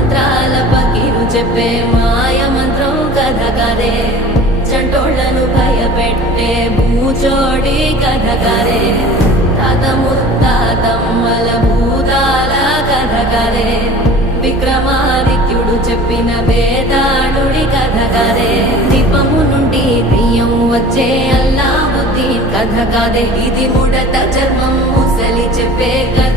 మంత్రాల పకీరు చెప్పే మాయ మంత్రం కథ కదే చంటోళ్లను భయపెట్టే భూచోడి కథ కదే తాత ముత్తాతమ్మల భూతాల కథ కదే విక్రమాదిత్యుడు చెప్పిన వేదాళుడి కథ కదే దీపము నుండి దెయ్యం వచ్చే అల్లావుద్దీన్ కథ కాదే ఇది ముడత చర్మం ముసలి చెప్పే కథ